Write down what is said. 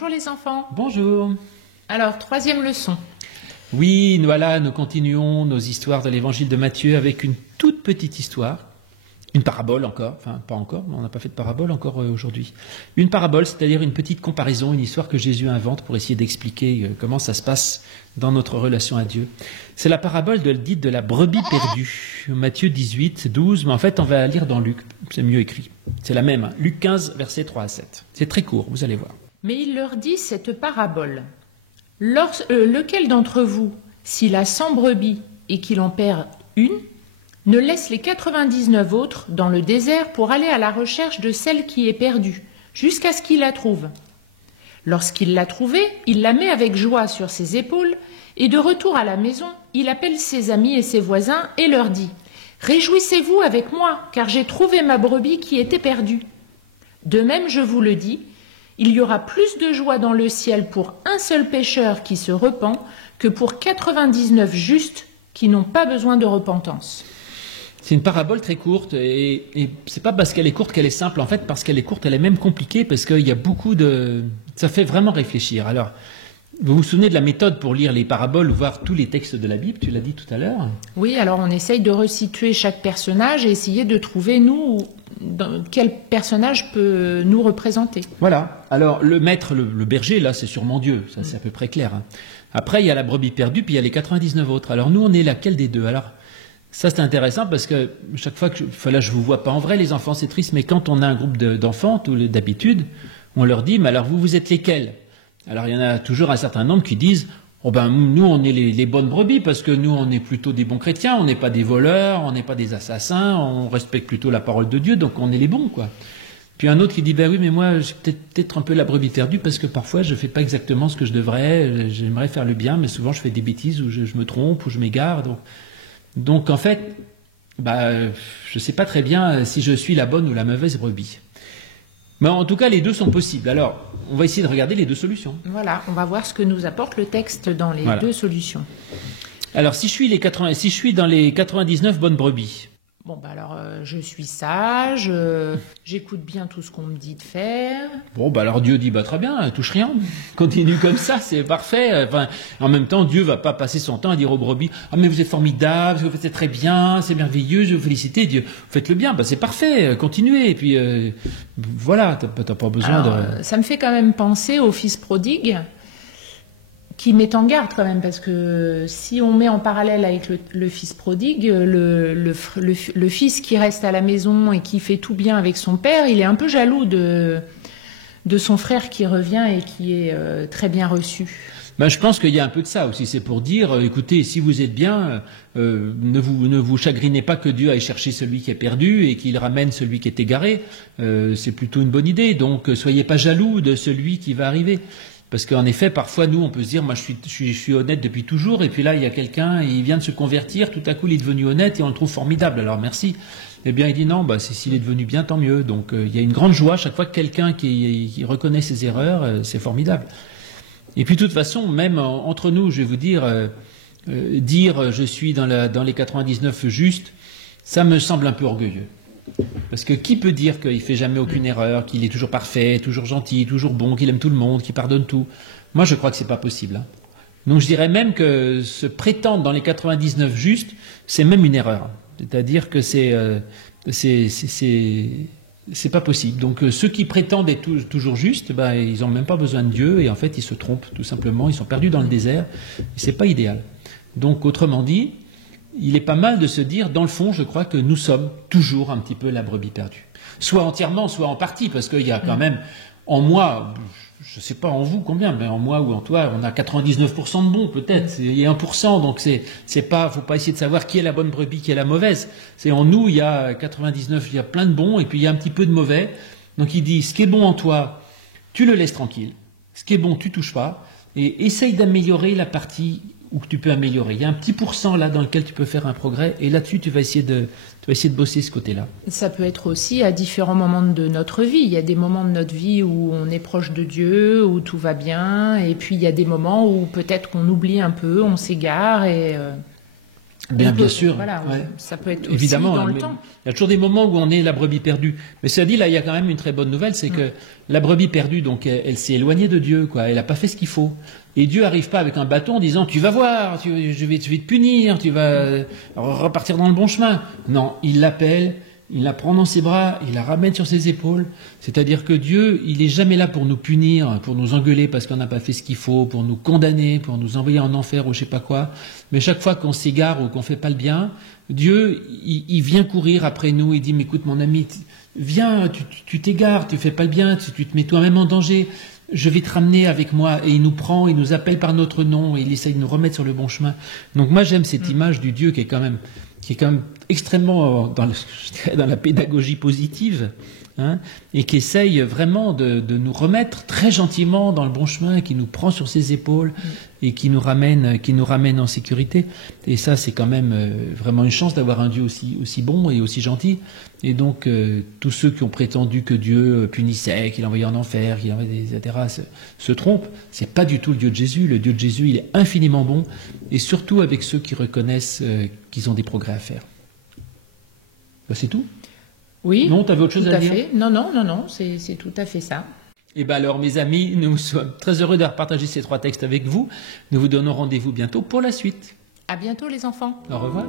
Bonjour les enfants. Bonjour. Alors, troisième leçon. Oui, voilà, nous continuons nos histoires de l'évangile de Matthieu avec une toute petite histoire. Une parabole encore, enfin pas encore, on n'a pas fait de parabole encore aujourd'hui. Une parabole, c'est-à-dire une petite comparaison, une histoire que Jésus invente pour essayer d'expliquer comment ça se passe dans notre relation à Dieu. C'est la parabole dite de la brebis perdue, Matthieu 18, 12, mais en fait on va lire dans Luc, c'est mieux écrit. C'est la même, Luc 15, versets 3 à 7. C'est très court, vous allez voir. Mais il leur dit cette parabole. Lequel d'entre vous, s'il a 100 brebis et qu'il en perd une, ne laisse les 99 autres dans le désert pour aller à la recherche de celle qui est perdue, jusqu'à ce qu'il la trouve. Lorsqu'il l'a trouvée, il la met avec joie sur ses épaules, et de retour à la maison, il appelle ses amis et ses voisins et leur dit « Réjouissez-vous avec moi, car j'ai trouvé ma brebis qui était perdue. » De même, je vous le dis, il y aura plus de joie dans le ciel pour un seul pécheur qui se repent que pour 99 justes qui n'ont pas besoin de repentance. C'est une parabole très courte et c'est pas parce qu'elle est courte qu'elle est simple. En fait, parce qu'elle est courte, elle est même compliquée parce qu'il y a beaucoup de... Ça fait vraiment réfléchir. Alors, vous vous souvenez de la méthode pour lire les paraboles ou voir tous les textes de la Bible, tu l'as dit tout à l'heure. Oui, alors on essaye de resituer chaque personnage et essayer de trouver, nous, quel personnage peut nous représenter. Voilà. Alors, le maître, le berger, là, c'est sûrement Dieu. Ça, c'est à peu près clair. Hein. Après, il y a la brebis perdue, puis il y a les 99 autres. Alors, nous, on est laquelle des deux? Alors, ça, c'est intéressant parce que chaque fois que là, je vous vois pas en vrai, les enfants, c'est triste, mais quand on a un groupe d'enfants, d'habitude, on leur dit, mais alors vous êtes lesquels? Alors, il y en a toujours un certain nombre qui disent, oh ben, nous, on est les bonnes brebis parce que nous, on est plutôt des bons chrétiens, on n'est pas des voleurs, on n'est pas des assassins, on respecte plutôt la parole de Dieu, donc on est les bons, quoi. Puis un autre qui dit, ben oui, mais moi, j'ai peut-être un peu la brebis perdue parce que parfois, je fais pas exactement ce que je devrais, j'aimerais faire le bien, mais souvent, je fais des bêtises ou je me trompe ou je m'égare, donc en fait, je ne sais pas très bien si je suis la bonne ou la mauvaise brebis. Mais en tout cas, les deux sont possibles. Alors, on va essayer de regarder les deux solutions. Voilà, on va voir ce que nous apporte le texte dans les deux solutions. Alors, si je suis dans les 99 bonnes brebis. Bon, alors, je suis sage, j'écoute bien tout ce qu'on me dit de faire. Bon, alors Dieu dit, très bien, touche rien, continue comme ça, c'est parfait. Enfin, en même temps, Dieu va pas passer son temps à dire aux brebis, ah mais vous êtes formidables, vous faites très bien, c'est merveilleux, je vous félicite, Dieu, faites le bien, c'est parfait, continuez. Et puis, voilà, t'as pas besoin de... Ça me fait quand même penser au fils prodigue, qui met en garde quand même, parce que si on met en parallèle avec le fils prodigue, le fils qui reste à la maison et qui fait tout bien avec son père, il est un peu jaloux de son frère qui revient et qui est très bien reçu. Je pense qu'il y a un peu de ça aussi, c'est pour dire, écoutez, si vous êtes bien, ne vous chagrinez pas que Dieu aille chercher celui qui est perdu et qu'il ramène celui qui est égaré, c'est plutôt une bonne idée, donc soyez pas jaloux de celui qui va arriver. Parce qu'en effet, parfois, nous, on peut se dire, moi, je suis honnête depuis toujours, et puis là, il y a quelqu'un, il vient de se convertir, tout à coup, il est devenu honnête, et on le trouve formidable, alors merci. Eh bien, il dit non, s'il est devenu bien, tant mieux. Donc, il y a une grande joie, chaque fois que quelqu'un qui reconnaît ses erreurs, c'est formidable. Et puis, de toute façon, même entre nous, je vais vous dire, je suis dans les 99 justes, ça me semble un peu orgueilleux. Parce que qui peut dire qu'il fait jamais aucune erreur, qu'il est toujours parfait, toujours gentil, toujours bon, qu'il aime tout le monde, qu'il pardonne tout? Moi, je crois que c'est pas possible. Hein. Donc, je dirais même que se prétendre dans les 99 justes, c'est même une erreur. C'est-à-dire que c'est pas possible. Donc, ceux qui prétendent être toujours justes, ils n'ont même pas besoin de Dieu et en fait, ils se trompent tout simplement. Ils sont perdus dans le désert. C'est pas idéal. Donc, autrement dit, il est pas mal de se dire, dans le fond, je crois que nous sommes toujours un petit peu la brebis perdue. Soit entièrement, soit en partie, parce qu'il y a quand même, en moi, je sais pas en vous combien, mais en moi ou en toi, on a 99% de bons, peut-être, il y a 1%, donc faut pas essayer de savoir qui est la bonne brebis, qui est la mauvaise. C'est en nous, il y a 99, il y a plein de bons, et puis il y a un petit peu de mauvais. Donc il dit, ce qui est bon en toi, tu le laisses tranquille. Ce qui est bon, tu touches pas, et essaye d'améliorer la partie ou que tu peux améliorer. Il y a un petit pourcent là dans lequel tu peux faire un progrès et là-dessus tu vas essayer de bosser ce côté-là. Ça peut être aussi à différents moments de notre vie. Il y a des moments de notre vie où on est proche de Dieu, où tout va bien, et puis il y a des moments où peut-être qu'on oublie un peu, on s'égare et Bien sûr. Voilà, ouais. ça peut être aussi Évidemment, dans le temps. il y a toujours des moments où on est la brebis perdue. Mais ça dit, là, il y a quand même une très bonne nouvelle, c'est que la brebis perdue, donc, elle s'est éloignée de Dieu, quoi. Elle n'a pas fait ce qu'il faut. Et Dieu n'arrive pas avec un bâton en disant, tu vas voir, je vais te punir, tu vas repartir dans le bon chemin. Non, il l'appelle, il la prend dans ses bras, il la ramène sur ses épaules. C'est-à-dire que Dieu, il est jamais là pour nous punir, pour nous engueuler parce qu'on n'a pas fait ce qu'il faut, pour nous condamner, pour nous envoyer en enfer ou je sais pas quoi. Mais chaque fois qu'on s'égare ou qu'on fait pas le bien, Dieu, il vient courir après nous. Il dit, mais écoute, mon ami, viens, tu t'égares, tu fais pas le bien, tu te mets toi-même en danger. Je vais te ramener avec moi. Et il nous prend, il nous appelle par notre nom, et il essaye de nous remettre sur le bon chemin. Donc moi, j'aime cette image du Dieu qui est quand même extrêmement dans la pédagogie positive, hein, et qui essaye vraiment de nous remettre très gentiment dans le bon chemin, qui nous prend sur ses épaules et qui nous ramène en sécurité. Et ça, c'est quand même vraiment une chance d'avoir un Dieu aussi bon et aussi gentil. Et donc, tous ceux qui ont prétendu que Dieu punissait, qu'il envoyait en enfer, etc., se trompent. C'est pas du tout le Dieu de Jésus. Le Dieu de Jésus, il est infiniment bon, et surtout avec ceux qui reconnaissent qu'ils ont des progrès à faire. Ben, c'est tout. Oui. Non, tu avais autre chose à dire? Fait. Non, c'est tout à fait ça. Et bien alors, mes amis, nous sommes très heureux d'avoir partagé ces 3 textes avec vous. Nous vous donnons rendez-vous bientôt pour la suite. À bientôt, les enfants. Au revoir.